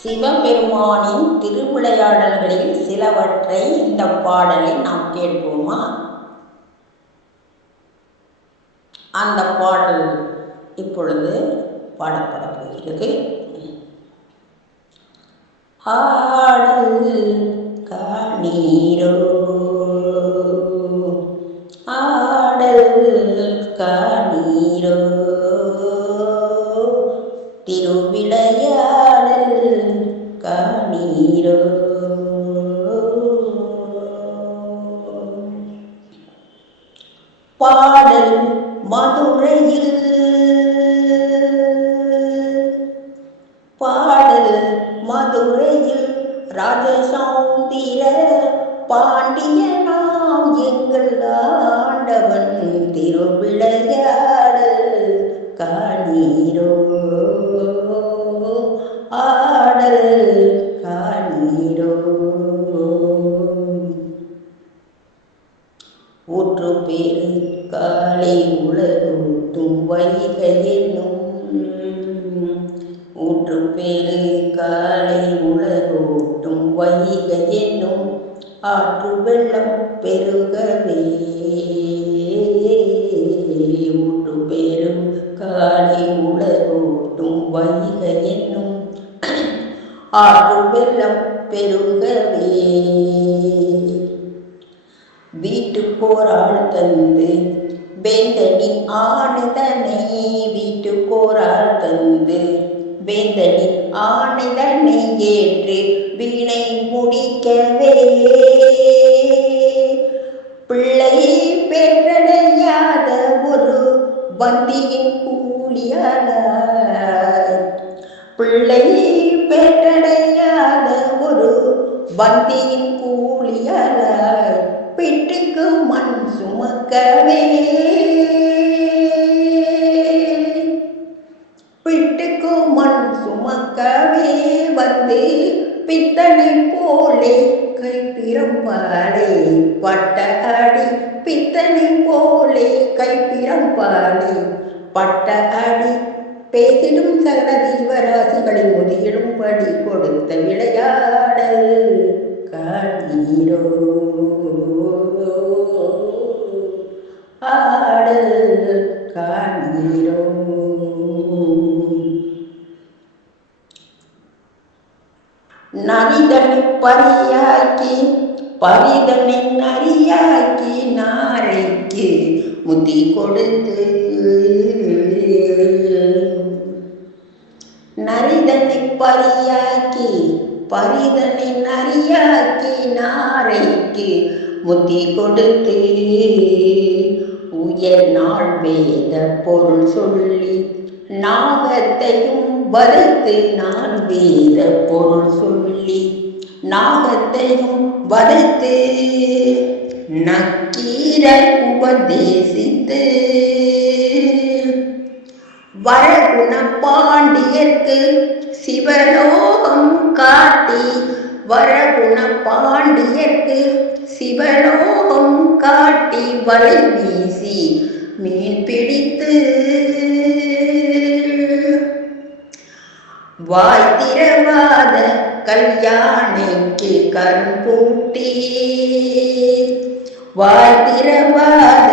சிவபெருமானின் திருவிளையாடல்களில் சிலவற்றை இந்த பாடலில் நாம் கேட்போமா? அந்த பாடல் இப்பொழுது பாடப்பட போகிறது. ஆடல் காணீரோ, ஆடல் காணீரோ, திருவிளையாடல் காணீரோ. பாடல் மதுரையில், பாடல் மதுரையில் ராஜசௌந்திர பாண்டியனாம் எங்கள் ஆண்டவன் திருவிளையாடல் காணீரோ, ஆடல் காணீரோ. ஊற்று பேரு காலை உலகூட்டும் வைகை என்னும், ஊற்று பேரு காலை உலகூட்டும் வைகை என்னும் ஆற்று வெள்ளம் பெருகவே, ஊற்று பேரு காலை உலகூட்டும் வைகை என்னும் ஆற்று வெள்ளம் பெருகவே. வீட்டுக்கோராள் தந்து வேந்தனின் ஆணைதனை, வீட்டுக்கோராள் தந்து வேந்தனின் ஆணைதனை ஏற்று வீணை முடிக்கவே, பிள்ளை பெற்றடையாத ஒரு வந்தியின் கூலியாள, பிள்ளை பெற்றடையாத ஒரு வந்தியின் கூலியாள பிட்டுக்கு மண் சுமக்கவே, பிட்டுக்கு மண் சுமக்கவே வந்து பித்தனை போலே கைப்பிரம்பாலே பட்ட அடி, பித்தனை போலே கைப்பிரம்பாலே பட்ட அடி பேசிடும் சகல ஜீவராசிகளின் முதியிடும்படி கொடுத்த விளையாடல் காணீரோ, ஆடல் காணீரோ. நரிதனை பரியாக்கி பரிதனை நரியாக்கி நாரைக்கு முத்தி கொடுத்து, நரிதனை பரியாக்கி பரிதனை நரியாக்கி நாரைக்கு முத்தி கொடுத்து, உயர் நாள் வேத பொருள் சொல்லி நாகத்தையும் வதைத்து, நான் வேத பொருள் சொல்லி நாகத்தையும் வதைத்து, நக்கீர உபதேசித்து வரகுண பாண்டியர்க்கு சிவலோகம் காட்டி, வரகுண பாண்டியர்க்கு சிவலோகம் காட்டி வலை வீசி மீன் பிடித்து, வாய் திறவாத கல்யாணைக்கு கரும்பூட்டி, வாய் திறவாத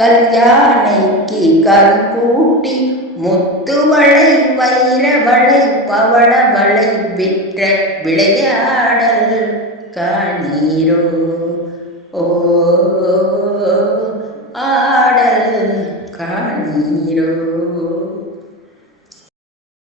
கல்யாணைக்கு கரும்பூட்டி, முத்துவளை வைரவளை பவளவளை விற்ற விளையாடல் காணீரோ, ஓ ஆடல் காணீரோ.